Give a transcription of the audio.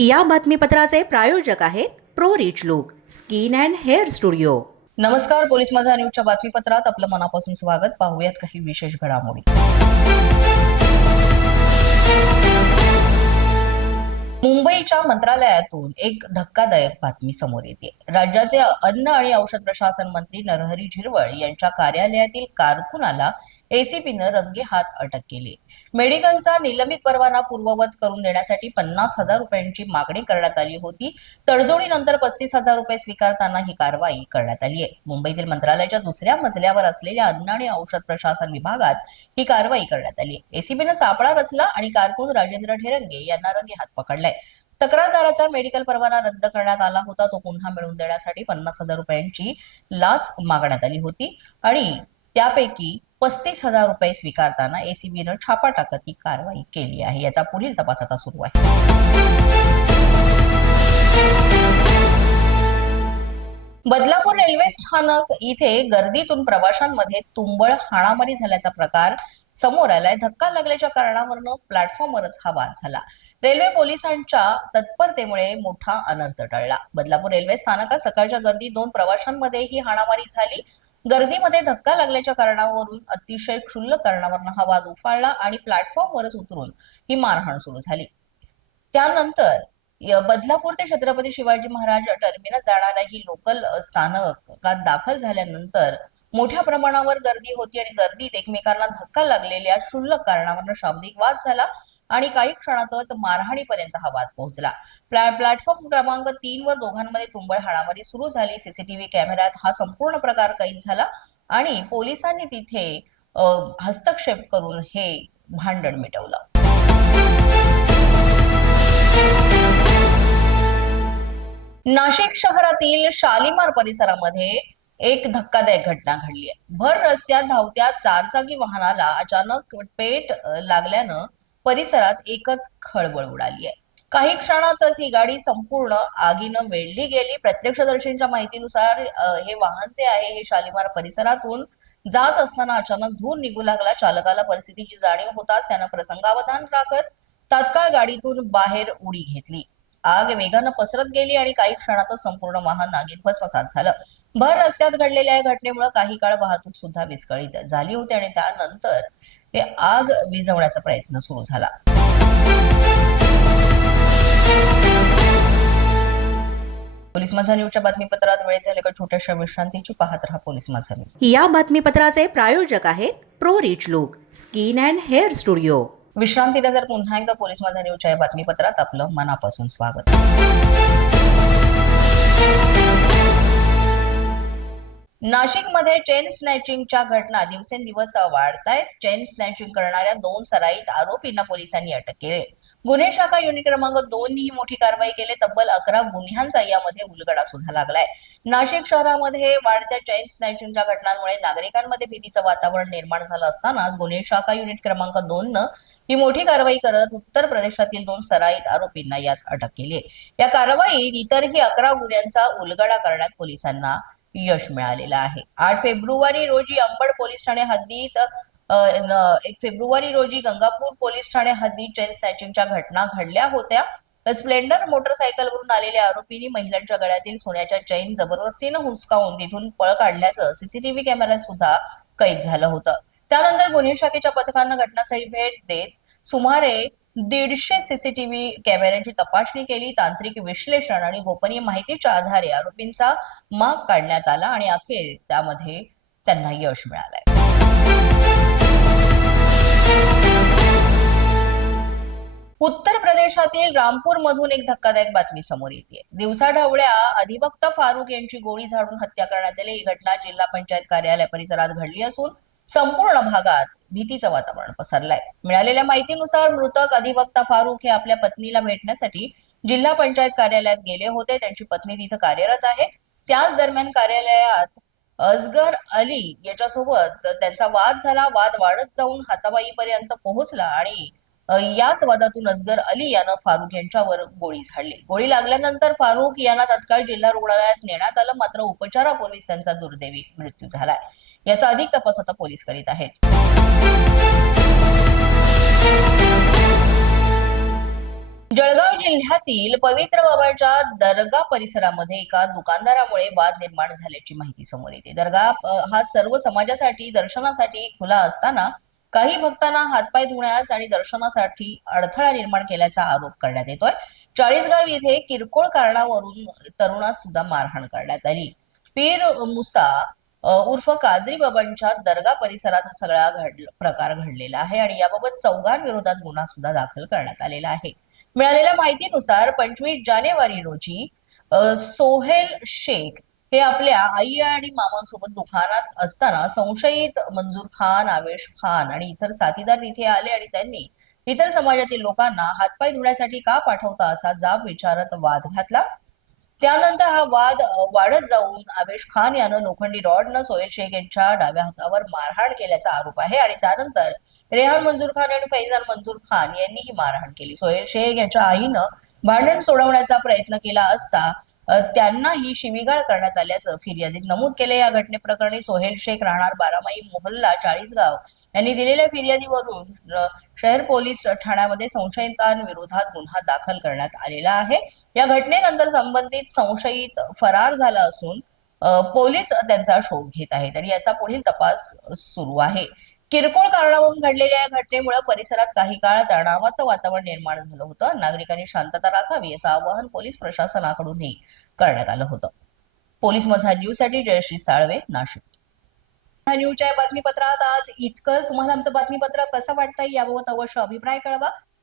या बातमीपत्राचे प्रायोजक आहेत pro rich look skin and hair studio. नमस्कार पोलीस माझा न्यूजच्या बातमीपत्रात आपलं मनापासून स्वागत. पाहूयात काही विशेष घडामोडी. मुंबईच्या मंत्रालयातून एक धक्कादायक बातमी समोर येते. राज्याचे अन्न आणि औषध प्रशासन मंत्री नरहरी झिरवळ यांच्या कार्यालयातील कारकुनाला एसीबीनं रंगे हात अटक केली. मेडिकलचा निलंबित परवाना पूर्ववत करून देण्यासाठी पन्नास हजार रुपयांची मागणी करण्यात आली होती. तडजोडीनंतर पस्तीस हजार रुपये स्वीकारताना ही कारवाई करण्यात आली आहे. मुंबईतील मंत्रालयाच्या दुसऱ्या मजल्यावर असलेल्या अन्न आणि औषध प्रशासन विभागात ही कारवाई करण्यात आली एसीबीनं सापळा रचला आणि कारकून राजेंद्र ढेरंगे यांना रंगे हात पकडलाय. तक्रारदाराचा मेडिकल परवाना रद्द करण्यात आला होता. तो पुन्हा मिळवून देण्यासाठी पन्नास हजार रुपयांची लाच मागण्यात आली होती. आणि त्यापैकी पस्तीस हजार रुपये स्वीकारताना एसीबीनं छापा टाकत ही कारवाई केली आहे. याचा पुढील तपास आता सुरू आहे. बदलापूर रेल्वे स्थानक इथे गर्दीतून प्रवाशांमध्ये तुंबळ हाणामारी झाल्याचा प्रकार समोर आलाय. धक्का लागल्याच्या कारणावरनं प्लॅटफॉर्मवरच हा वाद झाला. रेल्वे पोलिसांच्या तत्परतेमुळे मोठा अनर्थ टळला. बदलापूर रेल्वे स्थानकात सकाळच्या गर्दीत दोन प्रवाशांमध्ये ही हाणामारी झाली. गर्दीमध्ये धक्का लागल्याच्या कारणावरून अतिशय क्षुल्लक कारणावरनं हा वाद उफाळला आणि प्लॅटफॉर्मवरच उतरून ही मारहाण सुरू झाली. त्यानंतर बदलापूर ते छत्रपती शिवाजी महाराज टर्मिनस जाणाऱ्या ही लोकल स्थानकात दाखल झाल्यानंतर मोठ्या प्रमाणावर गर्दी होती आणि गर्दीत एकमेकांना धक्का लागलेल्या क्षुल्लक कारणावरून शाब्दिक वाद झाला. आणि काही क्षणातच मारहाणीपर्यंत हा वाद पोहोचला. प्लॅटफॉर्म क्रमांक तीन वर दोघांमध्ये तुंबळ हाणामारी सुरू झाली. सीसीटीव्ही कॅमेऱ्यात हा संपूर्ण प्रकार कैद झाला आणि पोलिसांनी तिथे हस्तक्षेप करून हे भांडण मिटवलं. नाशिक शहरातील शालिमार परिसरामध्ये एक धक्कादायक घटना घडली आहे. भर रस्त्यात धावत्या चारचाकी वाहनाला अचानक पेट लागल्यानं परिसरात एकच खळबळ उडाली आहे. काही क्षणातच ही गाडी संपूर्ण आगीनं वेढली गेली. प्रत्यक्षदर्शींच्या माहितीनुसार हे वाहन जे आहे हे शालिमार परिसरातून जात असताना अचानक धूर निघू लागला. चालकाला परिस्थितीची जाणीव होताच त्यानं प्रसंगावधान राखत तात्काळ गाडीतून बाहेर उडी घेतली. आग वेगानं पसरत गेली आणि काही क्षणातच संपूर्ण वाहन आगीत भस्मसात झालं. भर रस्त्यात घडलेल्या या घटनेमुळे काही काळ वाहतूक सुद्धा विस्कळीत झाली होती आणि त्यानंतर ते आग विझवण्याचा प्रयत्न सुरू झाला. पोलीस माझा न्यूजच्या बातमीपत्रात वेळ झाले का छोट्याशा विश्रांतीची पाहत राहा पोलीस माझा न्यूज या बातमीपत्राचे प्रायोजक आहेत pro rich look skin and hair studio. विश्रांतीनंतर पुन्हा एकदा पोलीस माझा न्यूजच्या या बातमीपत्रात आपलं मनापासून स्वागत. नाशिकमध्ये चेन स्नॅचिंगच्या घटना दिवसेंदिवस वाढतायत. चेन स्नॅचिंग करणाऱ्या दोन सराईत आरोपींना पोलिसांनी अटक केली. गुन्हे शाखा युनिट क्रमांक दोन ही मोठी कारवाई केली. तब्बल अकरा गुन्ह्यांचा यामध्ये उलगडा सुद्धा लागलाय. नाशिक शहरामध्ये वाढत्या चेन स्नॅचिंगच्या घटनांमुळे नागरिकांमध्ये भीतीचं वातावरण निर्माण झालं असतानाच गुन्हे शाखा युनिट क्रमांक दोन न ही मोठी कारवाई करत उत्तर प्रदेशातील दोन सराईत आरोपींना यात अटक केली या कारवाईत इतरही अकरा गुन्ह्यांचा उलगडा करण्यात पोलिसांना यश मिळालेलं आहे. आठ फेब्रुवारी रोजी अंबड पोलीस ठाणे हद्दीत एक फेब्रुवारी रोजी गंगापूर पोलीस ठाणे हद्दीत चेन स्नॅचिंगच्या घटना घडल्या होत्या. स्प्लेंडर मोटरसायकलवरून आलेल्या आरोपींनी महिलांच्या गळ्यातील सोन्याच्या चैन जबरदस्तीनं हुसकावून तिथून पळ काढल्याचं सीसीटीव्ही कॅमेऱ्यात सुद्धा कैद झालं होतं. त्यानंतर गुन्हे शाखेच्या पथकानं घटनास्थळी भेट देत सुमारे दीडशे सीसीटीव्ही कॅमेऱ्यांची तपासणी केली तांत्रिक विश्लेषण आणि गोपनीय माहितीच्या आधारे आरोपींचा माग काढण्यात आला आणि अखेर त्यामध्ये त्यांना यश मिळालंय. उत्तर प्रदेशातील रामपूर मधून एक धक्कादायक बातमी समोर येते दिवसाढवळ्या अधिवक्ता फारुक यांची गोळी झाडून हत्या करण्यात आली. ही घटना जिल्हा पंचायत कार्यालय परिसरात घडली असून संपूर्ण भागात भीतीचं वातावरण पसरलंय. मिळालेल्या माहितीनुसार मृतक अधिवक्ता फारुख हे आपल्या पत्नीला भेटण्यासाठी जिल्हा पंचायत कार्यालयात गेले होते. त्यांची पत्नी तिथं कार्यरत आहे. त्याच दरम्यान कार्यालयात अजगर अली याच्यासोबत त्यांचा वाद झाला. वाद वाढत जाऊन हाताबाईपर्यंत पोहोचला आणि याच वादातून अजगर अली यानं फारुख यांच्यावर गोळी झाडली. गोळी लागल्यानंतर फारुख यांना तत्काळ जिल्हा रुग्णालयात नेण्यात आलं. मात्र उपचारापूर्वीच त्यांचा दुर्दैवी मृत्यू झालाय. याचा अधिक तपास आता पोलीस करीत आहेत. जळगाव जिल्ह्यातील पवित्र बाबाच्या दर्गा परिसरामध्ये एका दुकानदारामुळे वाद निर्माण झाल्याची माहिती समोर येते. दर्गा हा सर्व समाजासाठी दर्शनासाठी खुला असताना काही भक्तांना हातपाय धुण्यास आणि दर्शनासाठी अडथळा निर्माण केल्याचा आरोप करण्यात येतोय. चाळीसगाव येथे किरकोळ कारणावरून तरुणास सुद्धा मारहाण करण्यात आली. पीर मुसा उर्फ कादरी बाबांच्या दर्गा परिसरात हा सगळा घड प्रकार घडलेला आहे आणि याबाबत चौघांविरोधात गुन्हा सुद्धा दाखल करण्यात आलेला आहे. मिळालेल्या माहितीनुसार पंचवीस जानेवारी रोजी सोहेल शेख हे आपल्या आई आणि मामांसोबत दुकानात असताना संशयित मंजूर खान आवेश खान आणि इतर साथीदार तिथे आले आणि त्यांनी इतर समाजातील लोकांना हातपाय धुण्यासाठी का पाठवता असा जाब विचारत वाद घातला? त्यानंतर हा वाद वाढत जाऊन आवेश खान यानं लोखंडी रॉडनं सोहेल शेख यांच्या डाव्या हातावर मारहाण केल्याचा आरोप आहे आणि त्यानंतर रेहान मंजूर खान आणि फैजान मंजूर खान यांनी ही मारहाण केली. सोहेल शेख यांच्या आईनं भांडण सोडवण्याचा प्रयत्न केला असता त्यांना त्यांनाही शिवीगाळ करण्यात आल्याचं फिर्यादीत नमूद केले या घटनेप्रकरणी सोहेल शेख राहणार बारामाई मोहल्ला चाळीसगाव. यांनी दिलेल्या फिर्यादीवरून शहर पोलीस ठाण्यामध्ये संशयितांविरोधात गुन्हा दाखल करण्यात आलेला आहे. या घटनेनंतर संबंधित संशयित फरार झाला असून पोलीस त्यांचा शोध घेत आहेत आणि याचा पुढील तपास सुरू आहे. किरकोळ कारणावरून घडलेल्या या घटनेमुळे परिसरात काही काळ तणावाचं वातावरण निर्माण झालं होतं. नागरिकांनी शांतता राखावी असं आवाहन पोलीस प्रशासनाकडूनही करण्यात आलं होतं. पोलीस मझा न्यूजसाठी जयश्री साळवे नाशिक. न्यूजच्या बातमीपत्रात आज इतकंच. तुम्हाला आमचं बातमीपत्र कसं वाटतंय याबाबत अवश्य अभिप्राय कळवा.